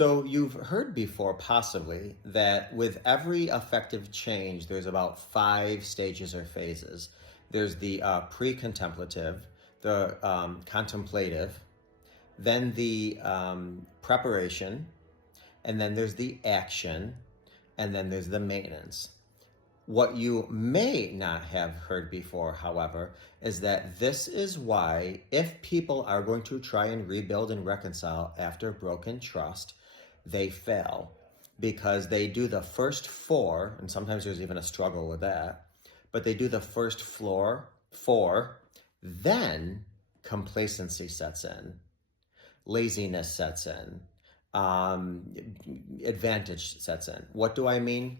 So you've heard before, possibly, that with every effective change, there's about five stages or phases. There's the pre-contemplative, the contemplative, then the preparation, and then there's the action, and then there's the maintenance. What you may not have heard before, however, is that this is why, if people are going to try and rebuild and reconcile after broken trust, they fail because they do the first four, and sometimes there's even a struggle with that, but they do the first four, then complacency sets in, laziness sets in, advantage sets in. What do I mean?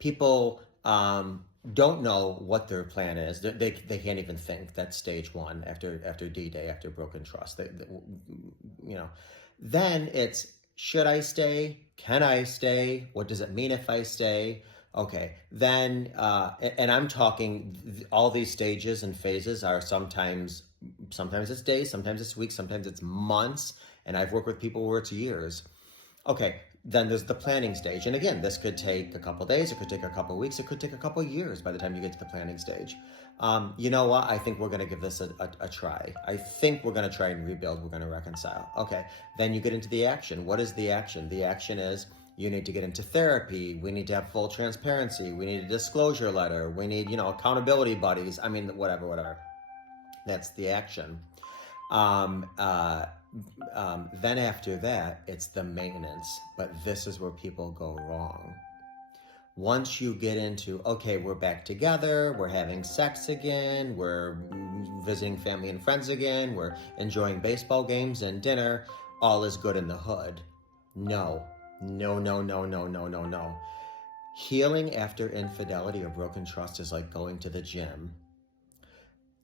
People don't know what their plan is. They can't even think. That's stage one after D-Day, after broken trust. Then it's, should I stay? Can I stay? What does it mean if I stay? Okay, then, and I'm talking, all these stages and phases are sometimes it's days, sometimes it's weeks, sometimes it's months, and I've worked with people where it's years. Okay, then there's the planning stage. And again, this could take a couple days, it could take a couple weeks, it could take a couple years by the time you get to the planning stage. You know what? I think we're going to give this a try. I think we're going to try and rebuild, we're going to reconcile. Okay, then you get into the action. What is the action? The action is you need to get into therapy. We need to have full transparency. We need a disclosure letter. We need, accountability buddies. I mean, whatever. That's the action. Then after that, it's the maintenance. But this is where people go wrong. Once you get into, okay, we're back together, we're having sex again, we're visiting family and friends again, we're enjoying baseball games and dinner, all is good in the hood. No. Healing after infidelity or broken trust is like going to the gym.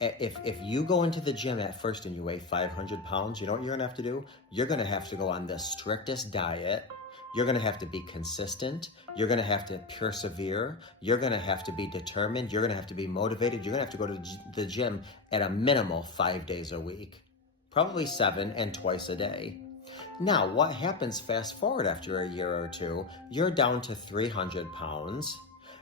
If you go into the gym at first and you weigh 500 pounds, you know what you're going to have to do? You're going to have to go on the strictest diet. You're going to have to be consistent. You're going to have to persevere. You're going to have to be determined. You're going to have to be motivated. You're going to have to go to the gym at a minimal 5 days a week, probably 7 and twice a day. Now, what happens fast forward after a year or two? You're down to 300 pounds.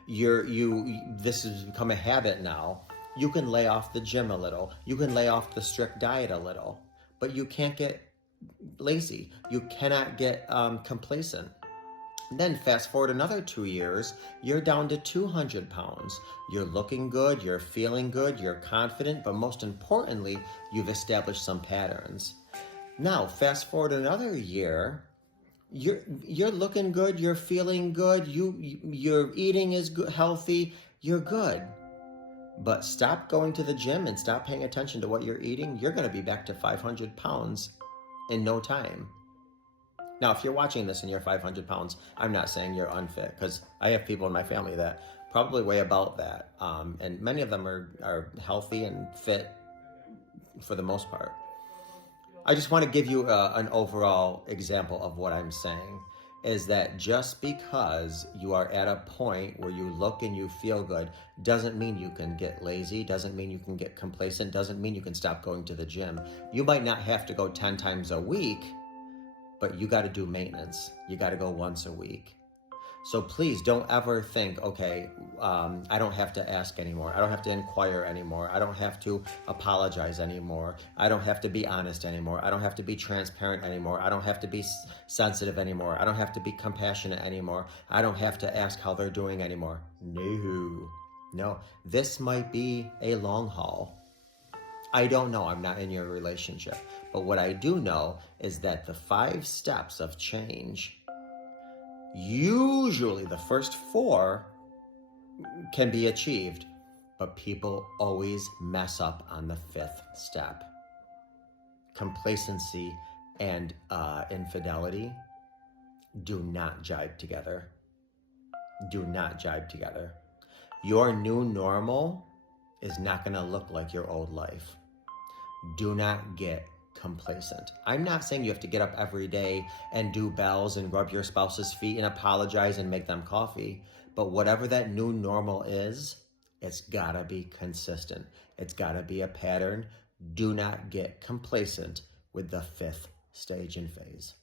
This has become a habit now. You can lay off the gym a little. You can lay off the strict diet a little, but you can't get lazy. You cannot get complacent. Then fast forward another 2 years, you're down to 200 pounds. You're looking good, you're feeling good, you're confident, but most importantly, you've established some patterns. Now, fast forward another year, you're looking good, you're feeling good, your eating is good, healthy, you're good. But stop going to the gym and stop paying attention to what you're eating. You're going to be back to 500 pounds in no time. Now, if you're watching this and you're 500 pounds, I'm not saying you're unfit, because I have people in my family that probably weigh about that. And many of them are healthy and fit for the most part. I just want to give you an overall example of what I'm saying. Is that just because you are at a point where you look and you feel good doesn't mean you can get lazy, doesn't mean you can get complacent, doesn't mean you can stop going to the gym. You might not have to go 10 times a week, but you got to do maintenance. You got to go once a week. So please don't ever think, okay, I don't have to ask anymore. I don't have to inquire anymore. I don't have to apologize anymore. I don't have to be honest anymore. I don't have to be transparent anymore. I don't have to be sensitive anymore. I don't have to be compassionate anymore. I don't have to ask how they're doing anymore. No, this might be a long haul. I don't know. I'm not in your relationship. But what I do know is that the 5 steps of change, usually the first 4 can be achieved, but people always mess up on the 5th step. Complacency and infidelity do not jibe together. Do not jibe together. Your new normal is not going to look like your old life. Do not get complacent. I'm not saying you have to get up every day and do bells and rub your spouse's feet and apologize and make them coffee. But whatever that new normal is, it's gotta be consistent. It's gotta be a pattern. Do not get complacent with the 5th stage and phase.